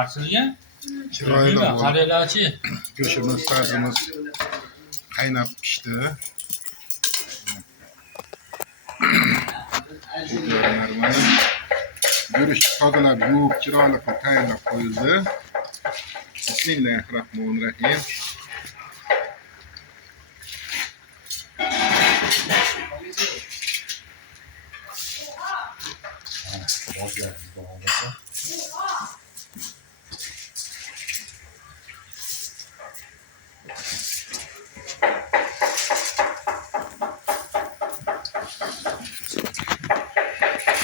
Arsilgan? Chiroyli bo'ldi. Qaranglar-chi. Go'shtimiz, sazimiz qaynab pishdi. Go'sht tozalab yuvib, chiroyli qilib tayyorlab qo'yildi. Bismillahirrohmanirrohim.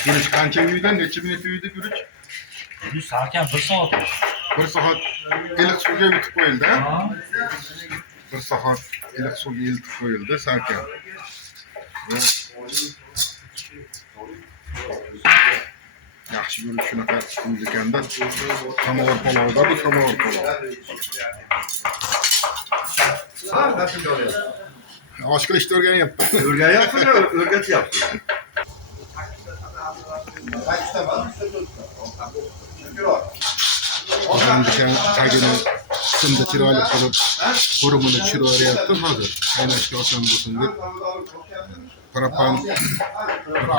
Guruch qancha uyda, necha minut uyda guruch? Bu salkam 1 soat. 1 soat iliq suvga yutib qo'yildi. 1 soat iliq suvga yutib qo'yildi salkam. Yaxshi guruch shunaqa o'zikanda samovar palovda bu samovar palov. Oshga ishni o'rganyapti. O'rganyapti, o'rgatyapti. Qozonning tagini simda chiroyli qilib qurumini tushiryaptim hozir. Qaynashga oson bo'lsin deb propan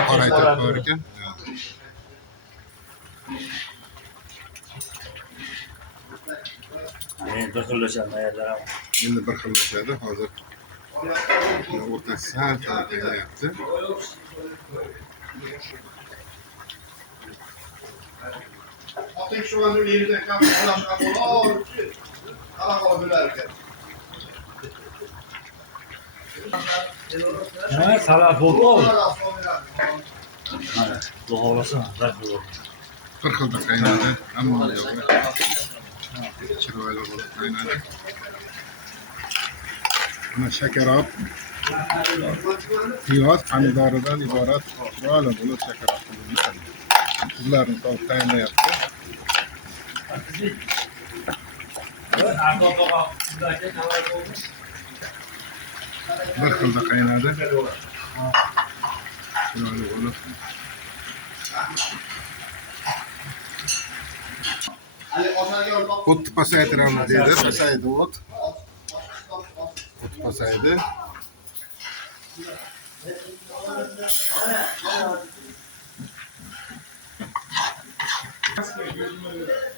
qoraytirib qo'yar ekan. Bir xillashadi mayyalar ham. Endi bir xillashadi hozir. O'rtasi sal qaynayyapti. Ating shu anda yerda qolib bo'larkan. Ha, salat bo'ldi. Mana, xudo xolasa, Bir xilda qaynadi, hamma yo'g'i chiroyli bo'lib qaynadi. Mana shakarop, piyoz, pomidoridan iborat chiroyli bo'lib shakarop qilinadi. Ularni solib tayyorlayapti. Bir xilda qaynadi. Chiroyli bo'lib. O't pasaytiramiz dedi. Pasaydi o't. O't pasaydi.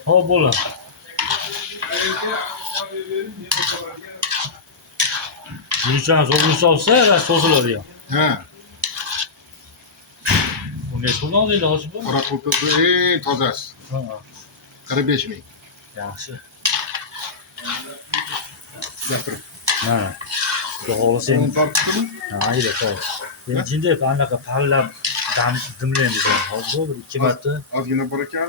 Hop bo'ladi. Guruchdan so'zini solsa, so'ziladi ham. Ha, Bunga so'zlan deydi hozir bu. qora qultuqi eng tozasi. Ha, 45 ming. yaxshi. Gapirib. Ha. Xudo xolasa Sen tortdimi? mayli, qo'y. Men jinda anaqa pallab dimlaymiz ham. Hozir bir 2 marta. Ozgina bor ekan.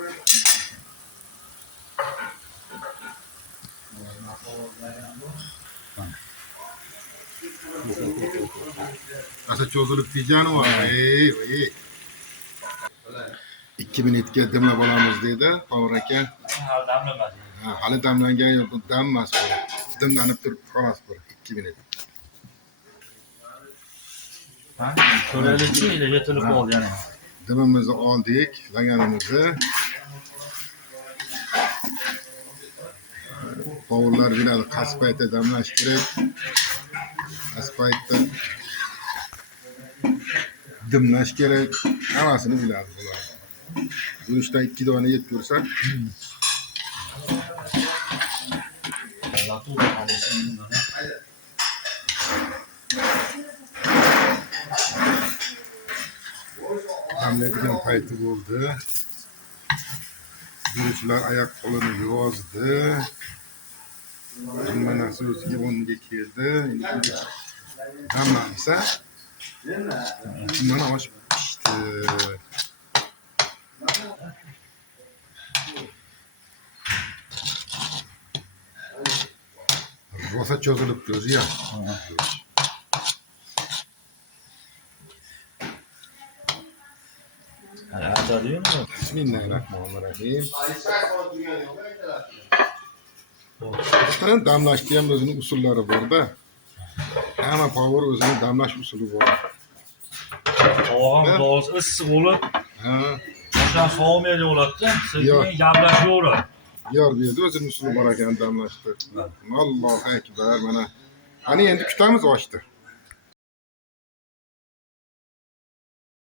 Asa cho'zilib tijani var. Ey. 2 minutga dimlab olamiz dedi Povur aka. Hali damlamadi. Ha, hali damlangan yo'q, dam emas bu. Dimlanib turib qolmas bu 2 minut. Ha, ko'raylikchi, yetilib qoldi yana. Dimimizni oldik, laganimizni. Povurlar biladi, qaysi paytda damlash kerak. Qaysi paytda dimlash kerak. Hammasini biladi bular. Guruchdan 2 dona yeb ko'rsak, damlaydigan payti bo'ldi. Guruchlar oyoq qo'lini yozdi. Hamma narsa o'ziga o'rniga keldi. Endi damlansa, mana osh pishdi. Rosa cho'zilibdi o'zi ham. Aytadimi? Bismillahirrohmanirrohim. Damlashga ham o'zining usullari bor-da. Hamma povur o'zining damlash usuli bor. Qovog'im to'g'risi issiq bo'lib, Ha, Oşan soğumayacak olacaktı. Yok. Sizin yablaşıyor. Yer verdi özünün üstünü barakan damlaştı. Allahu ekber mana. Hani endi kutamiz ochdi.